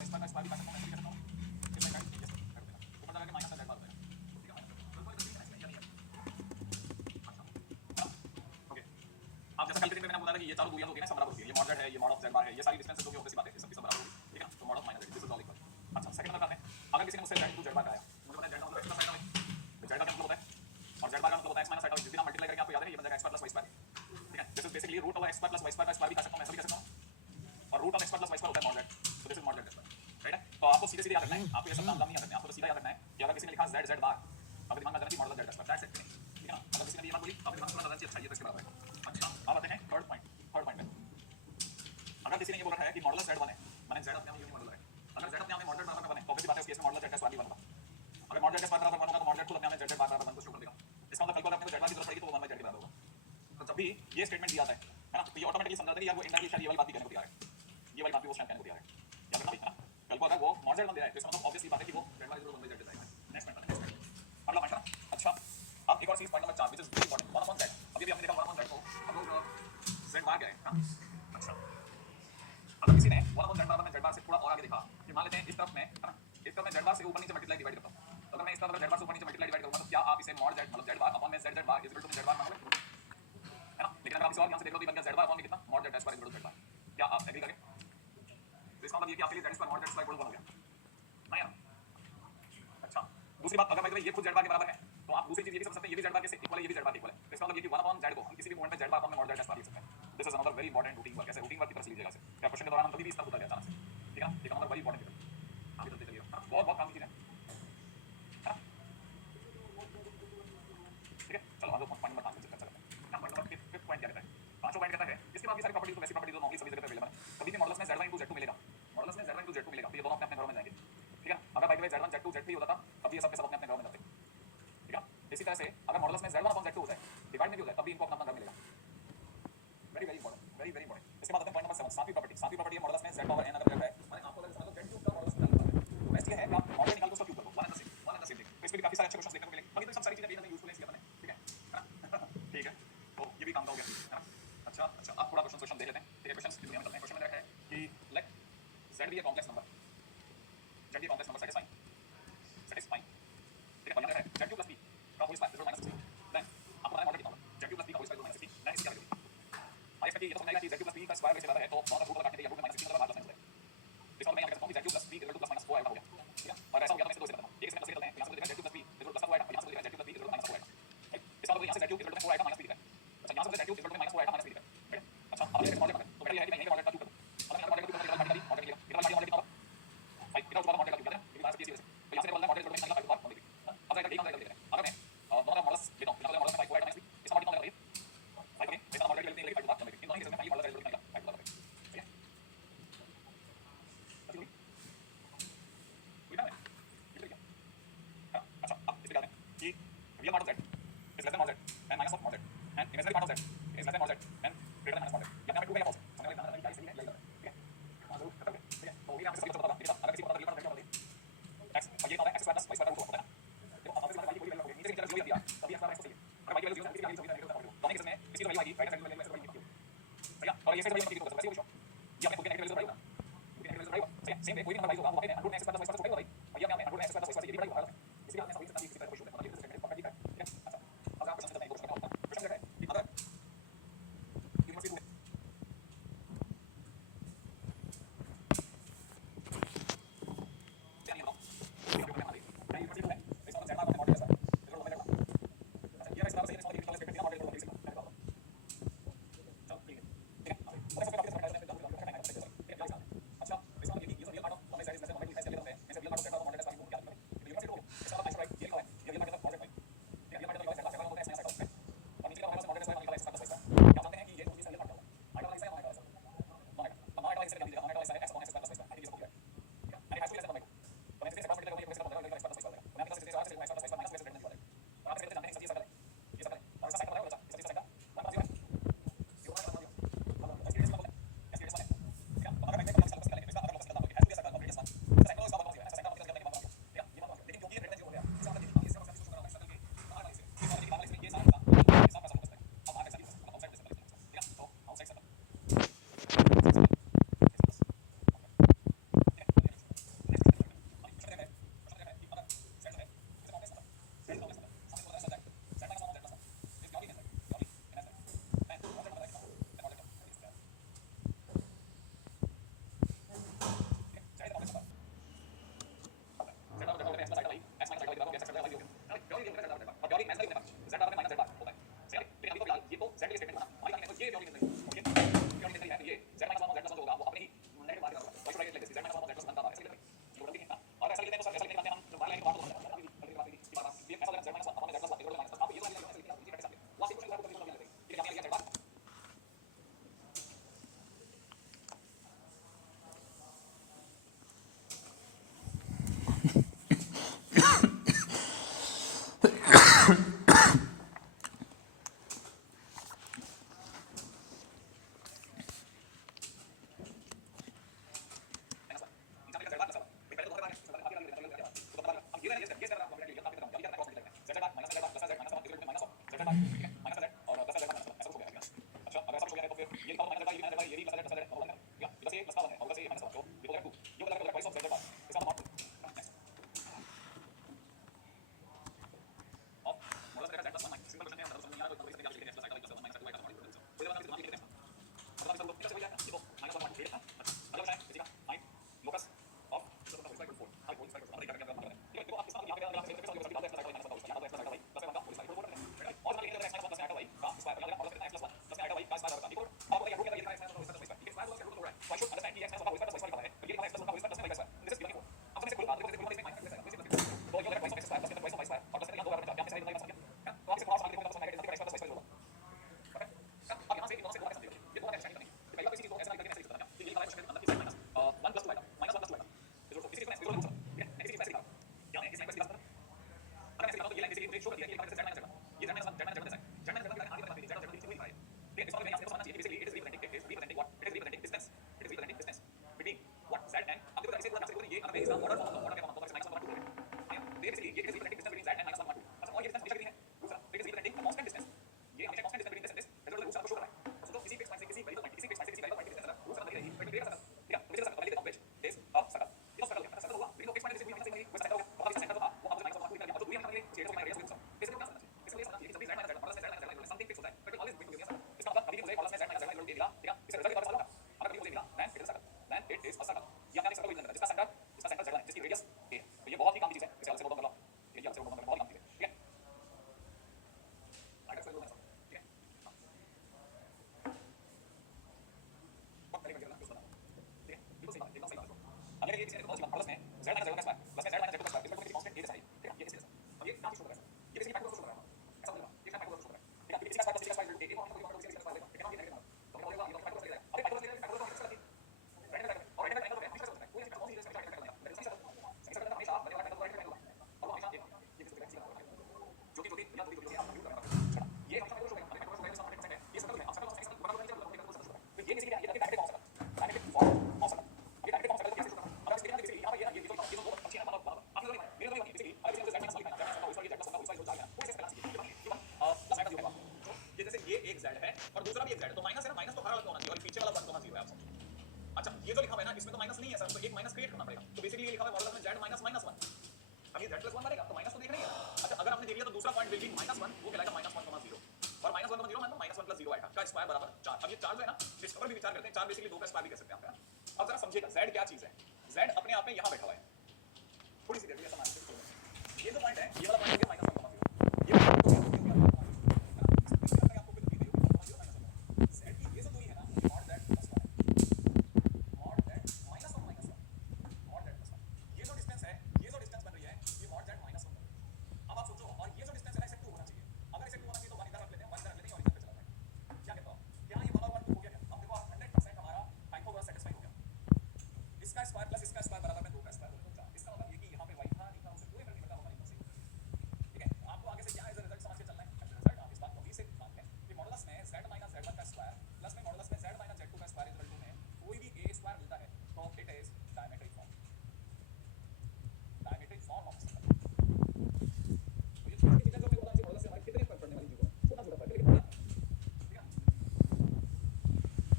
इस बार मैं भी कर सकता हूँ, मैं भी कर सकता हूँ। फिर मैं यस कर देना ऊपर जाकर माइनस का z बार हो जाएगा, ठीक है माइनस तो कोई तकलीफ नहीं है, अच्छा ओके। आप जैसा कैलकुलेशन में मैंने बोला था कि ये चारों दूरियां होती है ना सब बराबर होती है, ये मॉड z है, ये मॉड ऑफ z बार है, ये सारी डिस्टेंस जो भी ऑब्वियस बात है, ये सब बराबर होगी, ठीक है ना। तो mod of minus z this is all equal. अच्छा सेकंड नंबर पे अगर किसी ने मुझसे z z बार कराया, मुझे पता है z का मतलब x साइड में, z का क्या मतलब होता है और z बार का मतलब होता है x माइनस साइड में, जिस दिन आप मल्टीप्लाई करेंगे आपको याद है ये बन जाएगा x प्लस y स्क्वायर, ठीक है। This is basically root over x plus y square का स्क्वायर भी कर सकता हूं, ऐसा भी कर सकता हूं और root of x plus y square होता है मॉड z, तो this is mod z square, right है। तो आपको सीधे सीधे याद रखना है, आपको ये सब नाम नहीं याद रखना है, आपको तो सीधा याद रखना है कि अगर किसी ने लिखा z z बार आपके दिमाग में आ जाना कि mod z square, that's it, ठीक है ना। अगर किसी ने ये बात बोली आपके दिमाग में थोड़ा ज्यादा अच्छा ये तो इसके बराबर है। अच्छा अब आते हैं थर्ड पॉइंट पे। अगर किसी ने ये बोल रखा है कि मॉडुलस z1 है, माने z अपने आप में यूनिट मॉडुलस है, अगर z अपने आप में मॉड z बराबर 1 है तो ऑब्वियस बात है उस केस में मॉड z का स्क्वायर भी 1 होगा। अगर मॉड z का स्क्वायर बराबर 1 होगा तो मॉड z खुद अपने आप में z बराबर 1 को शो कर देगा। इसका मतलब कल को अपने को z बार की जरूरत पड़ेगी तो वो 1 by z के बराबर होगा। तो जब भी ये स्टेटमेंट दिया जाता है ना, तो ये ऑटोमेटिकली समझाता है कि यार वो इंडायरेक्टली शायद ये वाली बात भी कहने को तैयार है, ये वाली बात भी वो शायद कहने को तैयार है, याद रखना भी है ना। कल को अगर वो मॉड z1 दे रहा है तो इसका मतलब ऑब्वियसली बात है कि वो z bar 1 by z design है। नेक्स्ट पॉइंट अगला पॉइंट है। अच्छा अब एक और चीज point number 4 which is very important, 1 upon z। अभी भी हमने देखा 1 upon z को हम लोग z बार क्या है हां। अच्छा अगर किसी ने 1 upon z बराबर में z बार से थोड़ा और आगे देखा कि मान लेते हैं इस तरफ में है ना, इस तरफ में z बार से ऊपर नीचे मल्टीप्लाई डिवाइड करता हूं, तो अगर मैं इस तरफ z बार से ऊपर नीचे मल्टीप्लाई डिवाइड करूंगा तो क्या आप इसे मॉड z मतलब z बार अपॉन में z bar is equal to z bar मानोगे, है ना। लेकिन अगर आप इसे और ध्यान से देख लो तो ये बन गया z बार अपॉन में कितना mod z square is equal to z bar, क्या आप एग्री करेंगे। तो इसका मतलब ये कि आपके लिए z square mod z square equal to 1 हो गया ना यार। अच्छा दूसरी बात अगर भाई ये खुद z बार के बराबर है तो आप दूसरी चीज ये भी समझ सकते हैं, ये भी z बार के इक्वल है, ये भी z बार के इक्वल है। तो इसका मतलब ये कि 1 upon z को हम किसी भी मोमेंट में z बार अपॉन में मॉड z स्क्वायर लिख सकते हैं। This is another very important routine work, ऐसे रूटीन वर्क की तरह से लीजिएगा इसे, क्या क्वेश्चन के दौरान हम कभी भी इस तरह पूछा गया अचानक से, ठीक है ना। ये अनदर वेरी इंपॉर्टेंट है, आगे चलते चलिए बहुत बहुत काम की चीज है, ठीक है। चलो हम लोग पॉइंट नंबर 5 से चर्चा करते हैं। पॉइंट नंबर 5 पॉइंट क्या कहता है, पांचवां पॉइंट कहता है इसके बाद ये सारी प्रॉपर्टीज तो वैसी प्रॉपर्टीज जो नॉर्मली सभी जगह पे अवेलेबल है, कभी भी मॉडुलस में z1 z2 मिलेगा, मॉडुलस में z1 z2 मिलेगा, तो ये दोनों अपने अपने घरों में जाएंगे, ठीक है। अगर by the way z1 z2 z3 होता था तब ये सब के सब अपने अपने घरों में जाते, ठीक है। इसी तरह से अगर मॉडुलस में z1 z2 हो जाए डिवाइड में भी हो जाए तब भी इनको अपना अपना घर मिलेगा। Very very important, very very important. इसके बाद आते हैं पॉइंट नंबर 7 सातवीं प्रॉपर्टी। सातवीं प्रॉपर्टी है मॉडुलस में z पावर n अगर है, माने आपको अगर समझ लो z क्यूब का मॉडुलस निकालना है तो बेस्ट ये है कि आप मॉडुलस निकाल के उसका क्यूब कर दो, one and the same thing. तो इसमें भी काफी सारे अच्छे क्वेश्चंस देखने को मिलेंगे, अभी तो सब सारी चीजें देखने यूजफुल है इसलिए अपने, ठीक है ठीक है। तो ये भी काम का हो गया, है ना। अच्छा अच्छा अब थोड़ा क्वेश्चन देख लेते हैं, ठीक है। क्वेश्चन की दुनिया में चलते हैं। क्वेश्चन में रखा है कि let z be a complex number, z be a complex number satisfying, ठीक है। और यहाँ है z क्यूब प्लस b का होल स्क्वायर इज -16, देन आपको बताना है मॉडल कितना होगा, z क्यूब प्लस b का होल स्क्वायर इज -16, देन इसकी क्या वैल्यू। आई एक्सपेक्ट ये तो समझ आएगा कि z क्यूब प्लस b का स्क्वायर वैसे ज्यादा है तो वहां का रूट काटने के लिए रूट में -16 मतलब -16 है। इसका मतलब मैं यहाँ कह सकता हूँ कि z cube plus b is equal two plus -4 आएगा, हो गया, ठीक है। और ऐसा हो गया तो मैं इसे दो से करता हूँ, एक से मैं प्लस करते हैं, यहाँ से देखा z cube plus b is equal to +4 आएगा और यहाँ से देखा z cube plus b is equal to -4 आएगा, राइट। इसका मतलब यहाँ से z cube is equal to 4 आएगा -3 दिख रहा है। अच्छा यहाँ से z cube is equal to -4 आएगा -3 दिख रहा है, राइट। अच्छा अब ये मॉडल तो बेटा ये है कि मैं यहीं मॉडल का क्यूब करूँ, मतलब मैं मॉडल का क्यूब करने के बाद मॉडल मिलेगा, इधर वाला मॉडल कितना होगा 5, इधर उसका मॉडल का क्यूब है, ये बात है इसी वजह से। तो यहाँ से मॉडल मॉडल जोड़ के निकाला 5 बार मॉडल, अब जाएगा एक नंबर देख रहे हैं। अगर मैं दोनों का मॉडल्स लेता हूं, मतलब मॉडल में 5 को ऐड करना है, इसका मॉडल कितना होगा 5 ओके, इसका मॉडल लेते हैं लेके 5 बार मॉडल, इन दोनों केसेस में पहली मॉडल का रिजल्ट निकला 5 बार, ठीक है। अच्छा कोई ना ये ठीक है। अच्छा अब इसे क्या करें कि real part of z is less than mod z and minus of mod z and imaginary part of z is less than mod z and greater than minus mod z। ये हमें ट्रू है या false है, हमने वाला तरीका सही है या गलत है, ठीक है। हां जरूर करते हैं, ठीक है। तो ये आपसे सभी कुछ पता था, अगर किसी को पता real part of z क्या होता है x और ये होता है x square plus y square का रूट होता है ना। देखो अब आपसे वाली कोई वैल्यू होगी नीचे नीचे जो भी दिया तभी x स्क्वायर x को चाहिए, अगर y की वैल्यू 0 है किसी की वैल्यू 0 है दोनों केस में किसी की वैल्यू आएगी राइट साइड में वैल्यू x वैल्यू सही है। और ये से वैल्यू किसी को वैसे कोई शॉट ये अपने खुद के नेगेटिव वैल्यू बढ़ाएगा, खुद के नेगेटिव वैल्यू बढ़ाएगा, सही है। सेम वे कोई भी नंबर होगा वो अपने root x plus y square भाई और ये हमने root x plus y square ये भी बढ़ाएगा, इसलिए हमने सभी से किसी तरह कोई शॉट मतलब ये पकड़ दिया, ठीक है। अच्छा अब आप क्वेश्चन करते हैं, क्वेश्चन करना होता है। क्वेश्चन है कि अगर यूनिवर्सिटी बॉर्डर फॉर्म बॉर्डर का मतलब है -1 2 है तो ये बेसिकली ये representing distance between z and -1 2 अच्छा और ये डिस्टेंस हमेशा कितनी है दूसरा तो it is representing constant distance ये हमेशा constant distance between this and this result आपको शो कर रहा है तो किसी फिक्स पॉइंट से किसी वेरिएबल पॉइंट किसी फिक्स पॉइंट से किसी वेरिएबल पॉइंट की डिस्टेंस दूसरा बदल रही है तो क्लियर कर सकता ठीक है तो किसी सर्कल लिखता हूं व्हिच इज अ सर्कल ये तो सर्कल है सर्कल हुआ लेकिन फिक्स पॉइंट से किसी हमेशा सेम नहीं वो सर्कल हो गया तो अब सेंटर था वो अब -1 2 कर दिया अब तो दूरी हम समझ लिए shade of my radius with इसलिए क्या समझना चाहिए इसलिए समझना चाहिए कि जब भी z - z समथिंग फिक्स होता है तो it always going to be a circle इसका मतलब अभी भी मुझे z - z मिला ठीक है इसका रिजल्ट क्या होगा अगर अभी मुझे मिला then it is circle then it is a circle ये हमने सर्कल रीजन जिसका सेंटर z है जिसकी रेडियस a है तो ये बहुत ही काम की चीज है इसे अलग से बोल दूंगा ये अलग से बोल दूंगा बहुत काम की चीज है ठीक है आगे से बोलना ठीक है बहुत तरीके से कुछ बना ठीक है बिल्कुल सही बात एकदम सही बात अब ये किसी ने बहुत प्लस में z - z का स्क्वायर प्लस में z - z का स्क्वायर इसमें कोई कांस्टेंट a जैसा है ठीक है ये कैसे अब ये काम शो कर रहा है ये बेसिकली फैक्टर शो कर रहा है ऐसा बोलेगा ये फैक्टर शो कर रहा है ठीक है किसी का स्क्वायर प्लस किसी का स्क्वायर a को हम कोई किसी का स्क्वायर लेकिन हम ये नेगेटिव तो क्या होगा ये फैक्टर से अभी फैक्टर से फैक्टर को कैसे करती है और राइट एंगल है हमेशा कोई ऐसी कौन सी जैसे फैक्टर करना है सही सर्कल हमेशा बड़े वाला फैक्टर को राइट एंगल और हमेशा ये किसी का जो कि या जो आप यूज कर रहे हो ये हमेशा फैक्टर शो करेगा फैक्टर शो करेगा 100% है ये सर्कल है आप सर्कल से सर्कल बराबर नहीं चल रहा तो ये बेसिकली ये direct form circle direct form of circle ये डायरेक्ट फॉर्म सर्कल कैसे शो करना अगर इसके बेसिकली यहां पे ये जो बहुत अच्छी है मतलब आपने जो मेरे जो बेसिकली अगर इसमें z माइनस लिखना है z माइनस उसका ये जो जाएगा वो ऐसे करना चाहिए प्लस माइनस जो होगा ये जैसे ये एक z है और दूसरा भी एक z है तो माइनस है ना माइनस तो हर वाला होना चाहिए और पीछे वाला 1 0 है आप समझो अच्छा ये जो लिखा हुआ है ना इसमें तो माइनस नहीं है सर तो एक माइनस क्रिएट करना पड़ेगा तो बेसिकली ये लिखा हुआ है मॉडुलस में z माइनस माइनस 1 अब ये z प्लस 1 बनेगा तो माइनस तो देखना ही है अच्छा अगर आपने देख लिया तो दूसरा पॉइंट विल बी -1 वो कहलाएगा -1, 0 और -1, 0 मतलब -1 प्लस 0 आएगा का स्क्वायर बराबर 4 अब ये 4 जो है ना डिस्कवर भी विचार करते हैं 4 बेसिकली 2 का स्क्वायर भी कह सकते हैं आप अब जरा समझिएगा z क्या चीज है z अपने आप में यहां बैठा हुआ है थोड़ी सी देर ऐसा मान लीजिए ये जो पॉइंट है ये वाला पॉइंट हो गया -1, 0 ये पॉइंट हो गया आपको कोई तकलीफ नहीं होगी z की ये जो दूरी है ना mod z plus 1 mod z -1 mod z plus 1 ये जो डिस्टेंस है ये जो डिस्टेंस बन रही है ये mod z -1 अब आप सोचो और ये जो डिस्टेंस है ना इसे 2 होना चाहिए अगर इसे 2 होना चाहिए तो 1 इधर रख लेते हैं 1 इधर रख लेते हैं और इधर पे चला जाएगा क्या कहता हो क्या ये वाला 1 2 हो गया क्या अब देखो 100% हमारा पाइथागोरस सेटिस्फाई हो गया इसका स्क्वायर प्लस इसका